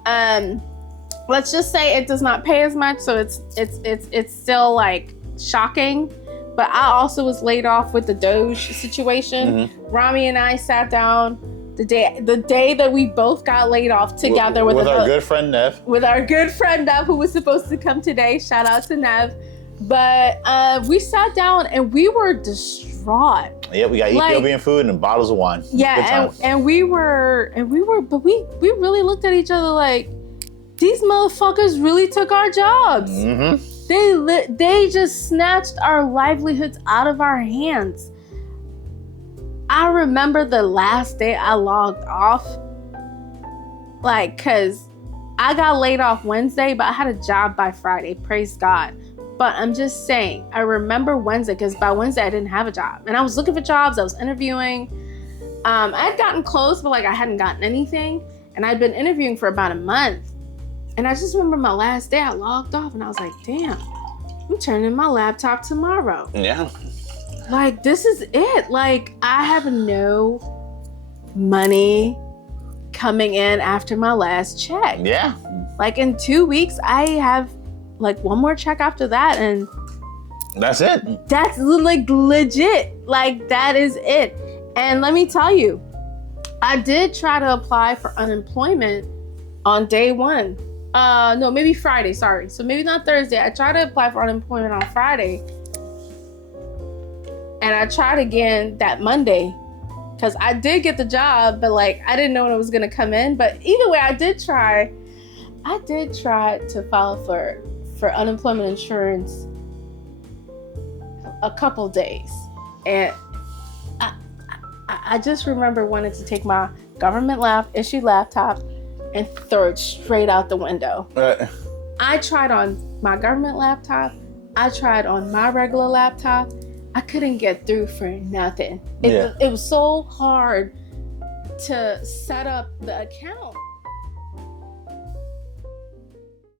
Let's just say it does not pay as much, so it's still like shocking. But I also was laid off with the Doge situation. Mm-hmm. Rami and I sat down the day that we both got laid off together with our good friend Nev. With our good friend Nev, who was supposed to come today. Shout out to Nev. But we sat down and we were distraught. Yeah, we got Ethiopian food and bottles of wine. Yeah, and we were, but we really looked at each other like, these motherfuckers really took our jobs. Mm-hmm. They just snatched our livelihoods out of our hands. I remember the last day I logged off, cause I got laid off Wednesday, but I had a job by Friday, praise God. But I'm just saying, I remember Wednesday, because by Wednesday I didn't have a job. And I was looking for jobs, I was interviewing. I had gotten close, but I hadn't gotten anything. And I'd been interviewing for about a month. And I just remember my last day I logged off and I was like, damn, I'm turning in my laptop tomorrow. Yeah. This is it. I have no money coming in after my last check. Yeah. In 2 weeks, I have one more check after that, and that's it. That's legit. That is it. And let me tell you, I did try to apply for unemployment on day one. No, maybe Friday, sorry. So maybe not Thursday. I tried to apply for unemployment on Friday. And I tried again that Monday because I did get the job, but I didn't know when it was going to come in. But either way, I did try to file for unemployment insurance a couple days. And I just remember wanting to take my government issued laptop and throw it straight out the window. I tried on my government laptop. I tried on my regular laptop. I couldn't get through for nothing. It was so hard to set up the account.